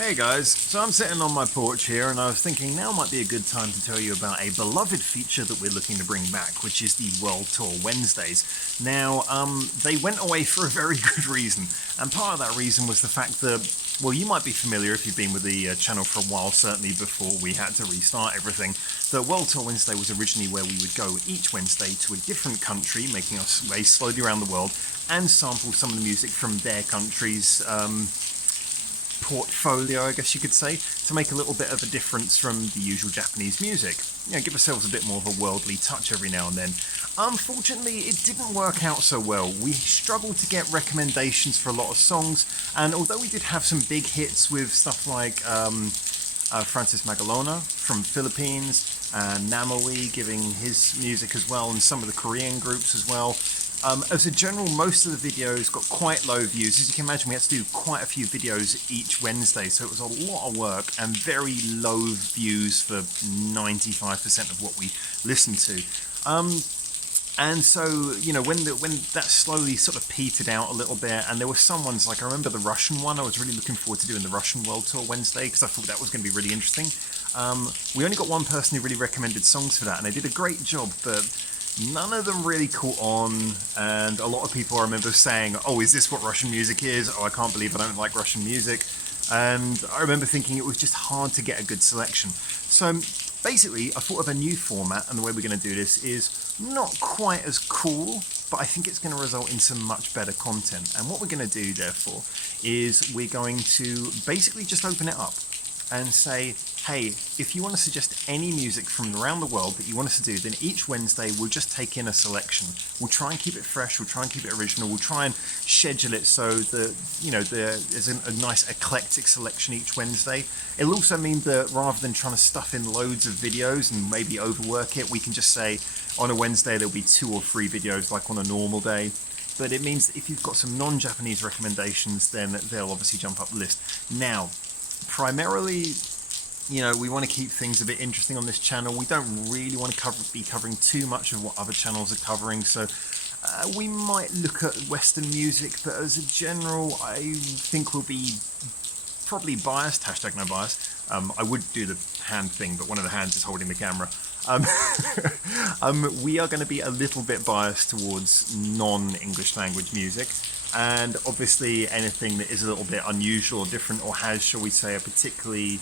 Hey guys, so I'm sitting on my porch here and I was thinking now might be a good time to tell you about a beloved feature that we're looking to bring back, which is the World Tour Wednesdays. Now, they went away for a very good reason, and part of that reason was the fact that, well, you might be familiar if you've been with the channel for a while, certainly before we had to restart everything. The World Tour Wednesday was originally where we would go each Wednesday to a different country, making our way slowly around the world, and sample some of the music from their country's portfolio, I guess you could say, to make a little bit of a difference from the usual Japanese music. You know, give ourselves a bit more of a worldly touch every now and then. Unfortunately, it didn't work out so well. We struggled to get recommendations for a lot of songs, and although we did have some big hits with stuff like Francis Magalona from Philippines, and Namoi giving his music as well, and some of the Korean groups as well, as a general, most of the videos got quite low views. As you can imagine, we had to do quite a few videos each Wednesday, so it was a lot of work and very low views for 95% of what we listened to. And so, you know, when that slowly sort of petered out a little bit, and there were some ones, like I remember the Russian one, I was really looking forward to doing the Russian World Tour Wednesday, because I thought that was going to be really interesting. We only got one person who really recommended songs for that, and they did a great job, but none of them really caught on, and a lot of people I remember saying, oh, is this what Russian music is? Oh, I can't believe I don't like Russian music. And I remember thinking it was just hard to get a good selection. So basically, I thought of a new format, and the way we're going to do this is not quite as cool, but I think it's going to result in some much better content. And what we're going to do, therefore, is we're going to basically just open it up and say, hey, if you want to suggest any music from around the world that you want us to do, then each Wednesday we'll just take in a selection. We'll try and keep it fresh, we'll try and keep it original, we'll try and schedule it so that, you know, there's a nice eclectic selection each Wednesday. It'll also mean that rather than trying to stuff in loads of videos and maybe overwork it, we can just say on a Wednesday there'll be 2 or 3 videos like on a normal day. But it means that if you've got some non-Japanese recommendations, then they'll obviously jump up the list. Now, primarily, you know, we want to keep things a bit interesting on this channel. We don't really want to be covering too much of what other channels are covering, so we might look at Western music, but as a general, I think we'll be probably biased, hashtag no bias. I would do the hand thing, but one of the hands is holding the camera. We are going to be a little bit biased towards non-English language music, and obviously anything that is a little bit unusual or different, or has, shall we say, a particularly,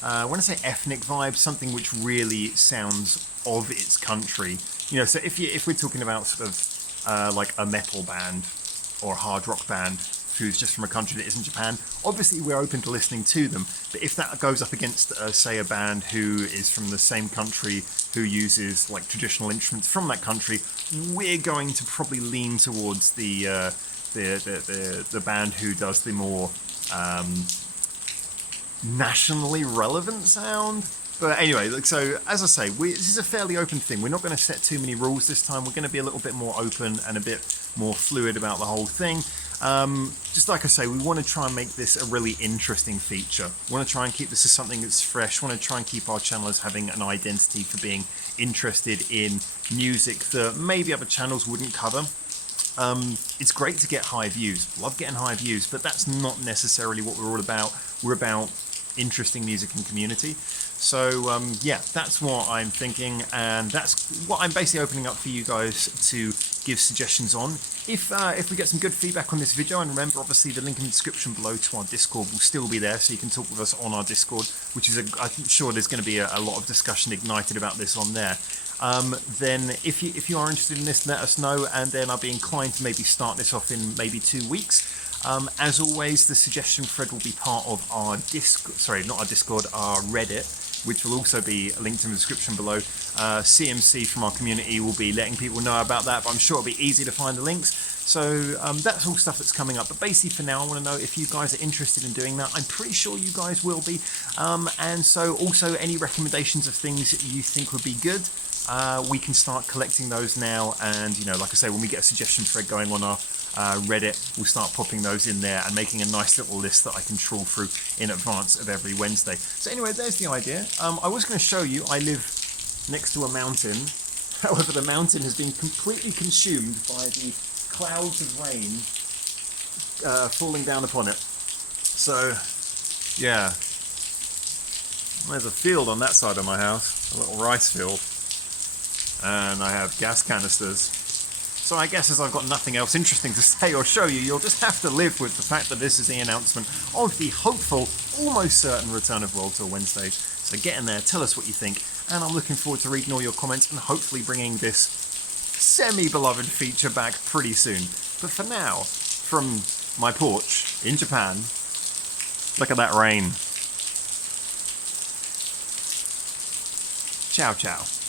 when I say ethnic vibe, something which really sounds of its country. You know, so if we're talking about sort of like a metal band or a hard rock band who's just from a country that isn't Japan, obviously we're open to listening to them. But if that goes up against, say, a band who is from the same country, who uses like traditional instruments from that country, we're going to probably lean towards the band who does the more nationally relevant sound. But anyway, so as I say, this is a fairly open thing. We're not going to set too many rules this time. We're going to be a little bit more open and a bit more fluid about the whole thing. Just like I say, we want to try and make this a really interesting feature. We want to try and keep this as something that's fresh. We want to try and keep our channel as having an identity for being interested in music that maybe other channels wouldn't cover. It's great to get high views. Love getting high views, but that's not necessarily what we're all about. We're about interesting music and community. So yeah, that's what I'm thinking, and that's what I'm basically opening up for you guys to give suggestions on. If we get some good feedback on this video, and remember, obviously the link in the description below to our Discord will still be there, so you can talk with us on our Discord, which is I'm sure there's going to be a lot of discussion ignited about this on there. Then if you are interested in this, let us know, and then I'll be inclined to maybe start this off in maybe 2 weeks. As always, the suggestion thread will be part of our our Reddit, which will also be linked in the description below. CMC from our community will be letting people know about that, but I'm sure it'll be easy to find the links. So that's all stuff that's coming up. But basically for now, I want to know if you guys are interested in doing that. I'm pretty sure you guys will be. And so also any recommendations of things that you think would be good, we can start collecting those now. And, you know, like I say, when we get a suggestion thread going on our Reddit, we'll start popping those in there and making a nice little list that I can trawl through in advance of every Wednesday. So anyway, there's the idea. I was going to show you, I live next to a mountain. However, the mountain has been completely consumed by the clouds of rain falling down upon it. So Yeah. There's a field on that side of my house, a little rice field. And I have gas canisters. So I guess as I've got nothing else interesting to say or show you, you'll just have to live with the fact that this is the announcement of the hopeful, almost certain return of World Tour Wednesdays. So get in there, tell us what you think, and I'm looking forward to reading all your comments and hopefully bringing this semi-beloved feature back pretty soon. But for now, from my porch in Japan, look at that rain. Ciao, ciao.